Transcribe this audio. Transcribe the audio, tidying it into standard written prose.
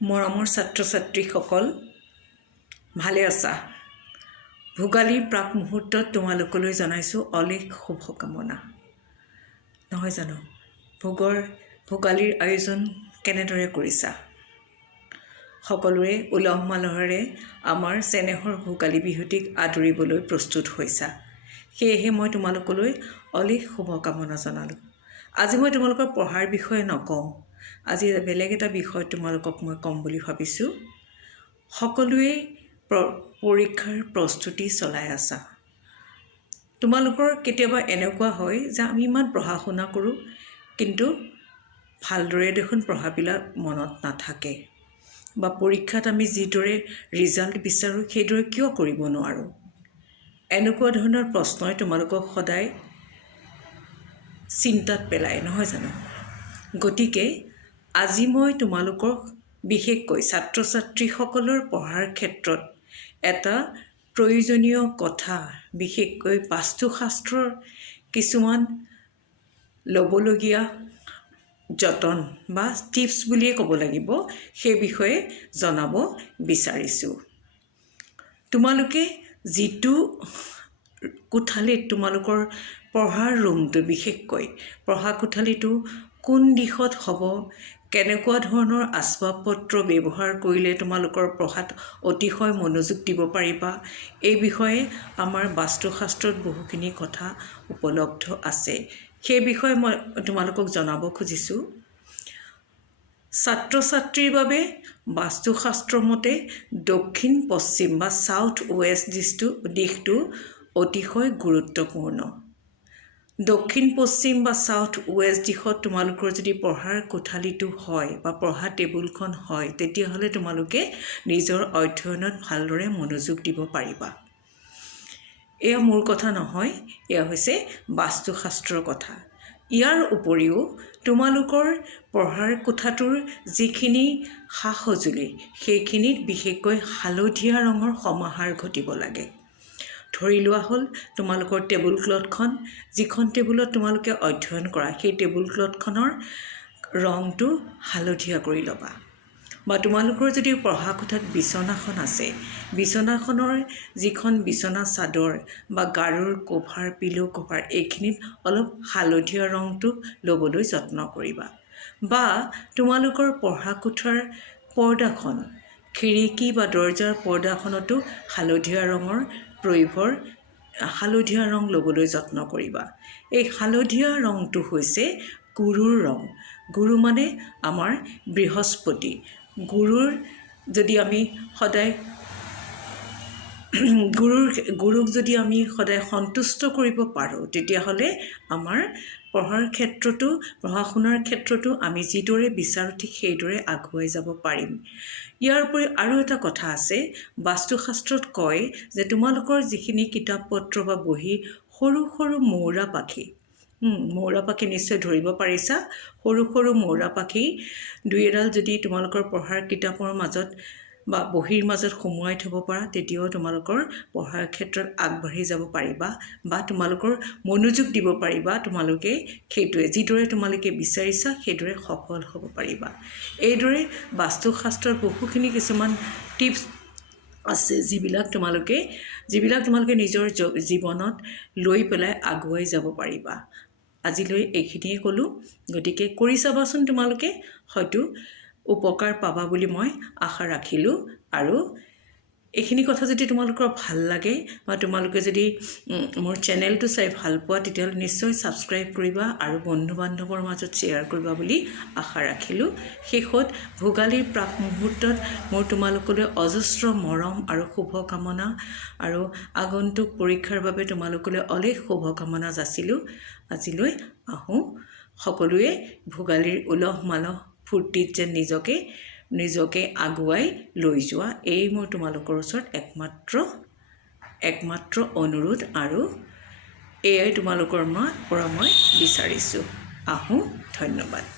মৰমৰ ছাত্ৰ ছাত্ৰীসকল ভালে আছা ভোগালীৰ প্ৰাক মুহূৰ্তত তোমালোকলৈ জনাইছোঁ অলেখ শুভকামনা নহয় জানো ভোগালীৰ আয়োজন কেনেদৰে কৰিছা সকলোৱে উলহ মালহেৰে আমাৰ চেনেহৰ ভোগালী বিহুটিক আদৰিবলৈ প্ৰস্তুত হৈছা সেয়েহে মই তোমালোকলৈ অলেখ শুভকামনা জনালোঁ আজি মই তোমালোকৰ পঢ়াৰ বিষয়ে নকওঁ আজি বেলেগ এটা বিষয় তোমালোকক মই কম বুলি ভাবিছোঁ সকলোৱে পৰীক্ষাৰ প্ৰস্তুতি চলাই আছা তোমালোকৰ কেতিয়াবা এনেকুৱা হয় যে আমি ইমান পঢ়া শুনা কৰোঁ কিন্তু ভালদৰে দেখোন পঢ়াবিলাক মনত নাথাকে বা পৰীক্ষাত আমি যিদৰে ৰিজাল্ট বিচাৰোঁ সেইদৰে কিয় কৰিব নোৱাৰোঁ এনেকুৱা ধৰণৰ প্ৰশ্নই তোমালোকক সদায় চিন্তাত পেলায় নহয় জানো গতিকে আজি মই তোমালোকক বিশেষকৈ ছাত্ৰ ছাত্ৰীসকলৰ পঢ়াৰ ক্ষেত্ৰত এটা প্ৰয়োজনীয় কথা বিশেষকৈ বাস্তুশাস্ত্ৰৰ কিছুমান ল'বলগীয়া যতন বা টিপছ বুলিয়ে ক'ব লাগিব সেই বিষয়ে জনাব বিচাৰিছোঁ তোমালোকে যিটো কোঠালীত তোমালোকৰ পঢ়াৰ ৰুমটো বিশেষকৈ পঢ়া কোঠালীটো কোন দিশত হ'ব কেনেকুৱা ধৰণৰ আচবাব পত্ৰ ব্যৱহাৰ কৰিলে তোমালোকৰ পঢ়াত অতিশয় মনোযোগ দিব পাৰিবা এই বিষয়ে আমাৰ বাস্তুশাস্ত্ৰত বহুখিনি কথা উপলব্ধ আছে সেই বিষয়ে মই তোমালোকক জনাব খুজিছোঁ ছাত্ৰ ছাত্ৰীৰ বাবে বাস্তুশাস্ত্ৰ মতে দক্ষিণ পশ্চিম বা ছাউথ ৱেষ্ট দিশটো অতিশয় গুৰুত্বপূৰ্ণ দক্ষিণ পশ্চিম বা ছাউথ ৱেষ্ট দিশত তোমালোকৰ যদি পঢ়াৰ কোঠালীটো হয় বা পঢ়া টেবুলখন হয় তেতিয়াহ'লে তোমালোকে নিজৰ অধ্যয়নত ভালদৰে মনোযোগ দিব পাৰিবা এয়া মোৰ কথা নহয় এয়া হৈছে বাস্তুশাস্ত্ৰৰ কথা ইয়াৰ উপৰিও তোমালোকৰ পঢ়াৰ কোঠাটোৰ যিখিনি সা সঁজুলি সেইখিনিত বিশেষকৈ হালধীয়া ৰঙৰ সমাহাৰ ঘটিব লাগে ধৰি লোৱা হ'ল তোমালোকৰ টেবুল ক্লথখন যিখন টেবুলত তোমালোকে অধ্যয়ন কৰা সেই টেবুল ক্লথখনৰ ৰংটো হালধীয়া কৰি ল'বা বা তোমালোকৰ যদি পঢ়া কোঠাত বিচনাখন আছে বিচনাখনৰ যিখন বিচনা চাদৰ বা গাৰুৰ কভাৰ পিলো কভাৰ এইখিনিত অলপ হালধীয়া ৰংটো ল'বলৈ যত্ন কৰিবা বা তোমালোকৰ পঢ়া কোঠাৰ পৰ্দাখন খিৰিকী বা দৰ্জাৰ পৰ্দাখনতো হালধীয়া ৰঙৰ প্ৰয়োভৰ হালধীয়া ৰং ল'বলৈ যত্ন কৰিবা এই হালধীয়া ৰংটো হৈছে গুৰুৰ ৰং গুৰু মানে আমাৰ বৃহস্পতি গুৰুৰ যদি আমি সদায় গুৰুক যদি আমি সদায় সন্তুষ্ট কৰিব পাৰোঁ তেতিয়াহ'লে আমাৰ পঢ়া শুনাৰ ক্ষেত্ৰতো আমি যিদৰে বিচাৰোঁ ঠিক সেইদৰে আগুৱাই যাব পাৰিম ইয়াৰ উপৰি আৰু এটা কথা আছে বাস্তুশাস্ত্ৰত কয় যে তোমালোকৰ যিখিনি কিতাপ পত্ৰ বা বহি সৰু সৰু মৌৰা পাখি নিশ্চয় ধৰিব পাৰিছা সৰু সৰু মৌৰা পাখি দুই এডাল যদি তোমালোকৰ পঢ়াৰ কিতাপৰ মাজত বা বহীৰ মাজত সোমোৱাই থ'ব পাৰা তেতিয়াও তোমালোকৰ পঢ়াৰ ক্ষেত্ৰত আগবাঢ়ি যাব পাৰিবা বা তোমালোকৰ মনোযোগ দিব পাৰিবা তোমালোকে সেইটোৱে যিদৰে তোমালোকে বিচাৰিছা সেইদৰে সফল হ'ব পাৰিবা এইদৰে বাস্তুশাস্ত্ৰৰ বহুখিনি কিছুমান টিপছ আছে যিবিলাক তোমালোকে নিজৰ জীৱনত লৈ পেলাই আগুৱাই যাব পাৰিবা আজিলৈ এইখিনিয়ে ক'লোঁ গতিকে কৰি চাবাচোন তোমালোকে হয়তো উপকাৰ পাবা বুলি মই আশা ৰাখিলোঁ আৰু এইখিনি কথা যদি তোমালোকৰ ভাল লাগে বা তোমালোকে যদি মোৰ চেনেলটো চাই ভাল পোৱা তেতিয়াহ'লে নিশ্চয় ছাবস্ক্ৰাইব কৰিবা আৰু বন্ধু বান্ধৱৰ মাজত শ্বেয়াৰ কৰিবা বুলি আশা ৰাখিলোঁ শেষত ভোগালীৰ প্ৰাক মুহূৰ্তত মোৰ তোমালোকলৈ অজস্ৰ মৰম আৰু শুভকামনা আৰু আগন্তুক পৰীক্ষাৰ বাবে তোমালোকলৈ অলেখ শুভকামনা যাচিলোঁ আজিলৈ আহোঁ সকলোৱে ভোগালীৰ উলহ মালহ ফূৰ্তিত যেন নিজকে আগুৱাই লৈ যোৱা এই মোৰ তোমালোকৰ ওচৰত একমাত্ৰ অনুৰোধ আৰু এয়াই তোমালোকৰ পৰা মই বিচাৰিছোঁ আহোঁ ধন্যবাদ